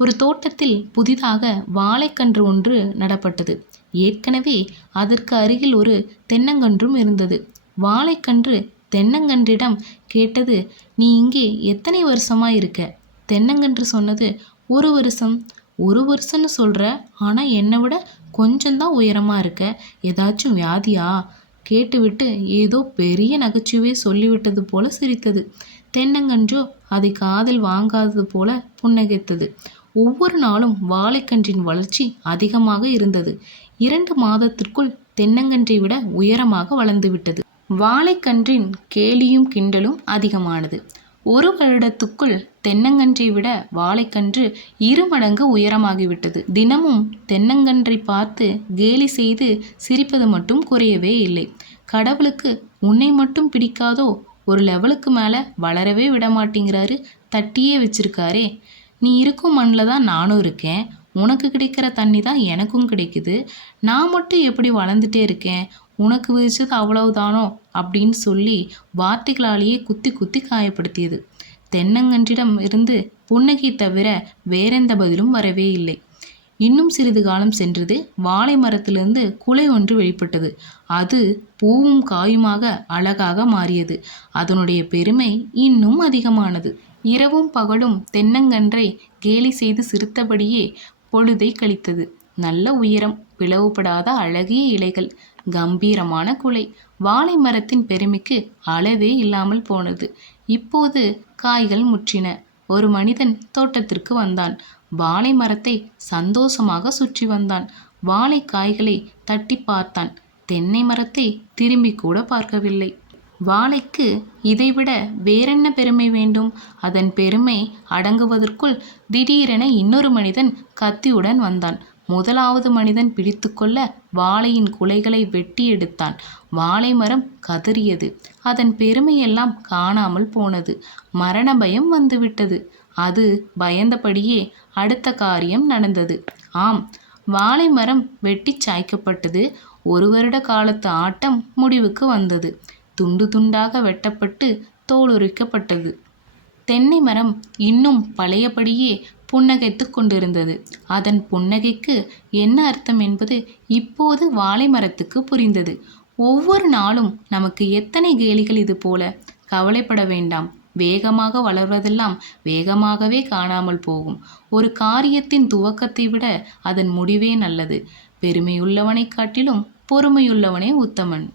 ஒரு தோட்டத்தில் புதிதாக வாழைக்கன்று ஒன்று நடப்பட்டது. ஏற்கனவே அதற்கு அருகில் ஒரு தென்னங்கன்றும் இருந்தது. வாழைக்கன்று தென்னங்கன்றிடம் கேட்டது, நீ இங்கே எத்தனை வருஷமா இருக்க? தென்னங்கன்று சொன்னது, 1 வருஷம். 1 வருஷம்னு சொல்ற, ஆனால் என்னை விட கொஞ்சம்தான் உயரமா இருக்க. ஏதாச்சும் வியாதியா? கேட்டுவிட்டு ஏதோ பெரிய நகைச்சுவை சொல்லிவிட்டது போல சிரித்தது. தென்னங்கன்றோ அதை காதில் வாங்காதது போல புன்னகைத்தது. ஒவ்வொரு நாளும் வாழைக்கன்றின் வளர்ச்சி அதிகமாக இருந்தது. 2 மாதத்திற்குள் தென்னங்கன்றை விட உயரமாக வளர்ந்துவிட்டது. வாழைக்கன்றின் கேலியும் கிண்டலும் அதிகமானது. 1 வருடத்துக்குள் தென்னங்கன்றை விட வாழைக்கன்று 2 மடங்கு உயரமாகிவிட்டது. தினமும் தென்னங்கன்றை பார்த்து கேலி செய்து சிரிப்பது மட்டும் குறையவே இல்லை. கடவுளுக்கு உன்னை மட்டும் பிடிக்காதோ? ஒரு லெவலுக்கு மேலே வளரவே விடமாட்டேங்கிறாரு, தட்டியே வச்சிருக்காரே. நீ இருக்கும் மண்ணில் தான் நானும் இருக்கேன். உனக்கு கிடைக்கிற தண்ணி தான் எனக்கும் கிடைக்குது. நான் மட்டும் எப்படி வளர்ந்துட்டே இருக்கேன்? உனக்கு விதிச்சது அவ்வளவுதானோ அப்படின்னு சொல்லி வார்த்தைகளாலேயே குத்தி குத்தி காயப்படுத்தியது. தென்னங்கன்றிடம் இருந்து புன்னகை தவிர வேறெந்த பதிலும் வரவே இல்லை. இன்னும் சிறிது காலம் சென்றது. வாழை மரத்திலிருந்து குலை ஒன்று வெளிப்பட்டது. அது பூவும் காயுமாக அழகாக மாறியது. அதனுடைய பெருமை இன்னும் அதிகமானது. இரவும் பகலும் தென்னங்கன்றை கேலி செய்து சிரித்தபடியே பொழுதை கழித்தது. நல்ல உயரம், பிளவுபடாத அழகிய இலைகள், கம்பீரமான குலை. வாழை மரத்தின் பெருமைக்கு அளவே இல்லாமல் போனது. இப்போது காய்கள் முற்றின. ஒரு மனிதன் தோட்டத்திற்கு வந்தான். வாழை மரத்தை சந்தோஷமாக சுற்றி வந்தான். வாழை காய்களை தட்டி பார்த்தான். தென்னை மரத்தை திரும்பி கூட பார்க்கவில்லை. வாழைக்கு இதைவிட வேறென்ன பெருமை வேண்டும்? அதன் பெருமை அடங்குவதற்குள் திடீரென இன்னொரு மனிதன் கத்தியுடன் வந்தான். முதலாவது மனிதன் பிடித்து கொள்ள வாழையின் குலைகளை வெட்டி எடுத்தான். வாழை மரம் கதறியது. அதன் பெருமையெல்லாம் காணாமல் போனது. மரண பயம் வந்துவிட்டது. அது பயந்தபடியே அடுத்த காரியம் நடந்தது. ஆம், வாழை மரம் வெட்டி சாய்க்கப்பட்டது. 1 வருட காலத்து ஆட்டம் முடிவுக்கு வந்தது. துண்டு துண்டாக வெட்டப்பட்டு தோலுரிக்கப்பட்டது. தென்னை மரம் இன்னும் பழையபடியே புன்னகைத்து கொண்டிருந்தது. அதன் புன்னகைக்கு என்ன அர்த்தம் என்பது இப்போது வாழை மரத்துக்கு புரிந்தது. ஒவ்வொரு நாளும் நமக்கு எத்தனை கேலிகள்! இது போல கவலைப்பட வேண்டாம். வேகமாக வளர்வதெல்லாம் வேகமாகவே காணாமல் போகும். ஒரு காரியத்தின் துவக்கத்தை விட அதன் முடிவே நல்லது. பெருமையுள்ளவனை காட்டிலும் பொறுமையுள்ளவனே உத்தமன்.